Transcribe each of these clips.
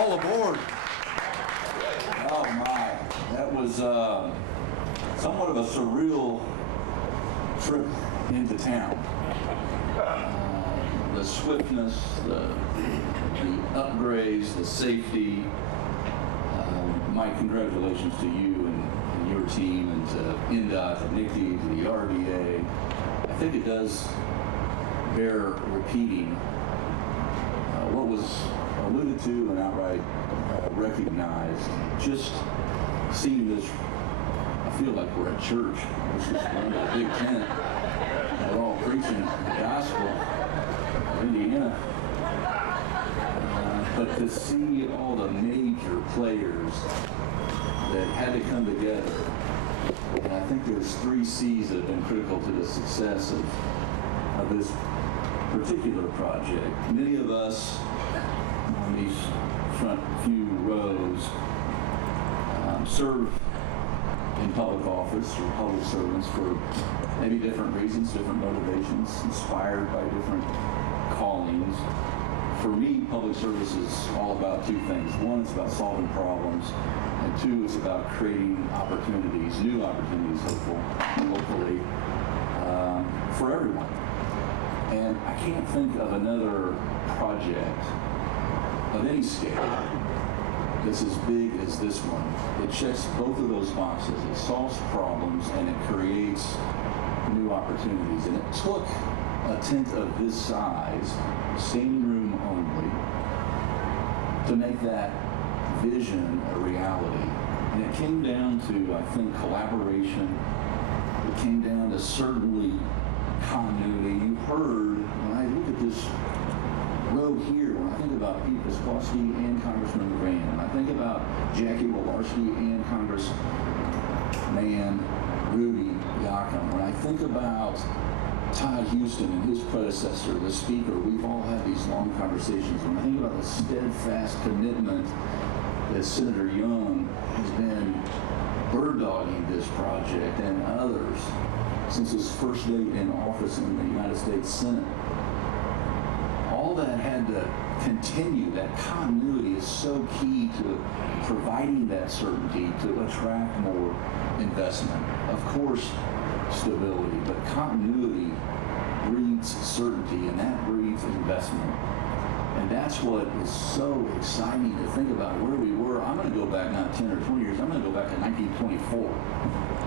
All aboard. Oh my, that was somewhat of a surreal trip into town. The swiftness, the upgrades, the safety. My congratulations to you and your team, and to NDOT, to NICTY, to the RDA. I think it does bear repeating what was alluded to and outright recognized. Just seeing this, I feel like we're at church. This is one of the big tent. We're all preaching the gospel of Indiana. But to see all the major players that had to come together, and I think there's 3 C's that have been critical to the success of this particular project. Many of us on these front few rows serve in public office or public servants for maybe different reasons, different motivations, inspired by different callings. For me, public service is all about 2 things. 1, it's about solving problems, and 2, it's about creating opportunities, new opportunities, hopefully, for everyone. And I can't think of another project of any scale that's as big as this one. It checks both of those boxes. It solves problems and it creates new opportunities. And it took a tent of this size, standing room only, to make that vision a reality. And it came down to, I think, collaboration. It came down to certainly continuity. You heard, when I look at this row here, when I think about Pete Visclosky and Congressman Moran, when I think about Jackie Wolarski and Congressman Rudy Holcomb, when I think about Todd Houston and his predecessor, the speaker, we've all had these long conversations. When I think about the steadfast commitment that Senator Young has been bird-dogging this project and others since his first day in office in the United States Senate, all that had to continue. That continuity is so key to providing that certainty to attract more investment. Of course, stability, but continuity breeds certainty, and that breeds investment. And that's what is so exciting to think about where we were. I'm going to go back not 10 or 20 years. I'm going to go back to 1924.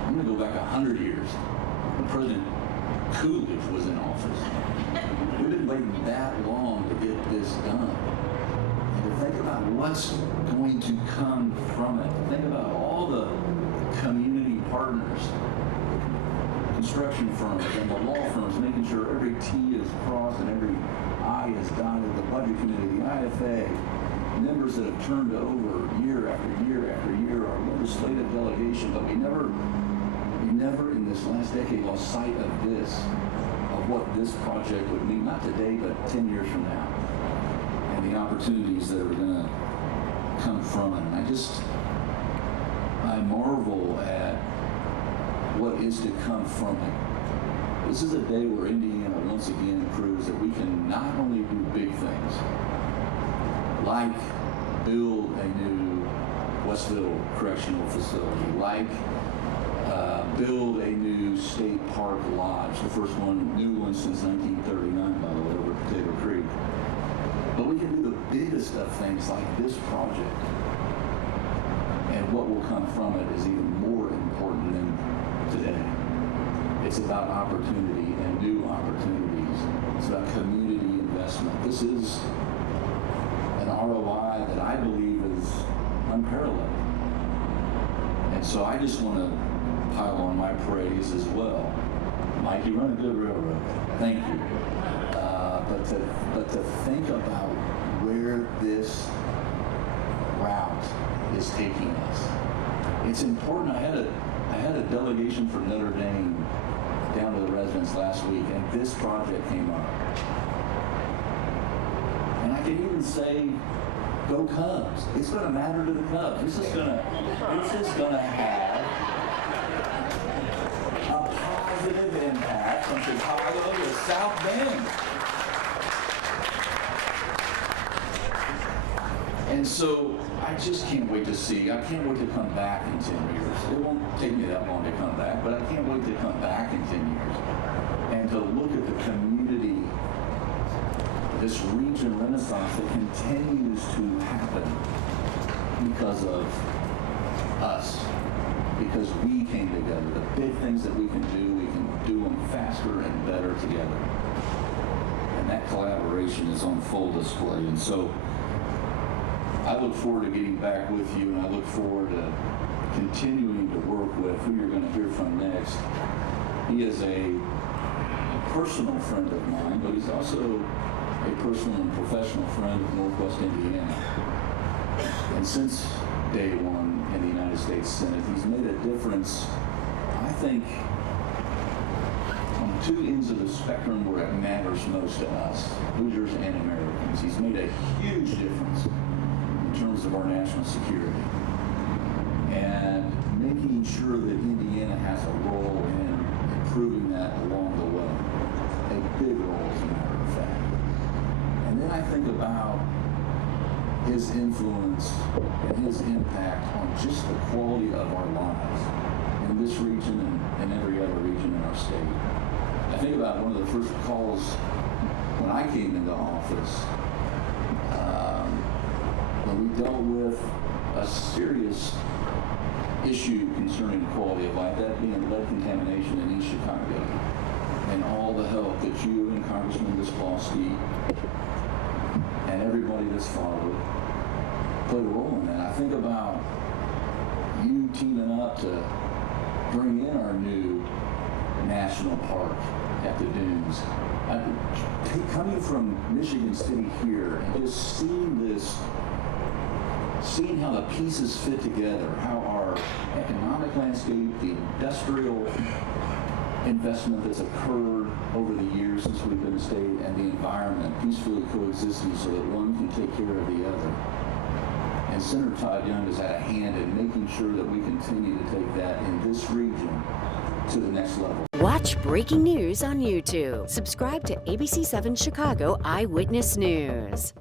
I'm going to go back 100 years when President Coolidge was in office. We've been waiting that long to get this done. And to think about what's going to come from it. To think about all the community partners, construction firms and the law firms, making sure every T is crossed and every I is dotted, the budget committee, the IFA, members that have turned over year after year after year, our legislative delegation, but we never in this last decade lost sight of this, of what this project would mean, not today, but 10 years from now, and the opportunities that are going to come from it. And I marvel at what is to come from it. This is a day where Indiana once again proves that we can not only do big things, like build a new Westville Correctional Facility, like build a new state park lodge, the first new one since 1939, by the way, over at Potato Creek. But we can do the biggest of things like this project. And what will come from it is even more important than today. It's about opportunity and new opportunities. It's about community investment. This is an ROI that I believe is unparalleled. And so I just want to pile on my praise as well. Mike, you run a good railroad. Thank you. But to think about where this route is taking us. It's important. I had a delegation from Notre Dame down to the residence last week, and this project came up. And I can even say, go Cubs. It's going to matter to the Cubs. This is going to have a positive impact from Chicago to South Bend. And so I just can't wait to see. I can't wait to come back in 10 years. It won't take me that long to come back, but I can't wait to come back in 10 years and to look at the community, this region renaissance that continues to happen because of us, because we came together. The big things that we can do them faster and better together. And that collaboration is on full display. And so I look forward to getting back with you, and I look forward to continuing to work with who you're going to hear from next. He is a personal friend of mine, but he's also a personal and professional friend of Northwest Indiana. And since day one in the United States Senate, he's made a difference, I think, on two ends of the spectrum where it matters most to us, Hoosiers and Americans. He's made a huge difference in terms of our national security and making sure that Indiana has a role in improving that along the way. A big role, as a matter of fact. And then I think about his influence and his impact on just the quality of our lives in this region and every other region in our state. I think about one of the first calls when I came into office, when we dealt with a serious issue concerning quality of life, that being lead contamination in East Chicago, and all the help that you and Congressman Visclosky and everybody that's followed played a role in that. I think about you teaming up to bring in our new national park at the dunes. Coming from Michigan City here and just seeing how the pieces fit together, how our economic landscape, the industrial investment that's occurred over the years since we've been a state, and the environment peacefully coexisting so that one can take care of the other. And Senator Todd Young has had a hand in making sure that we continue to take that in this region to the next level. Watch breaking news on YouTube. Subscribe to ABC7 Chicago Eyewitness News.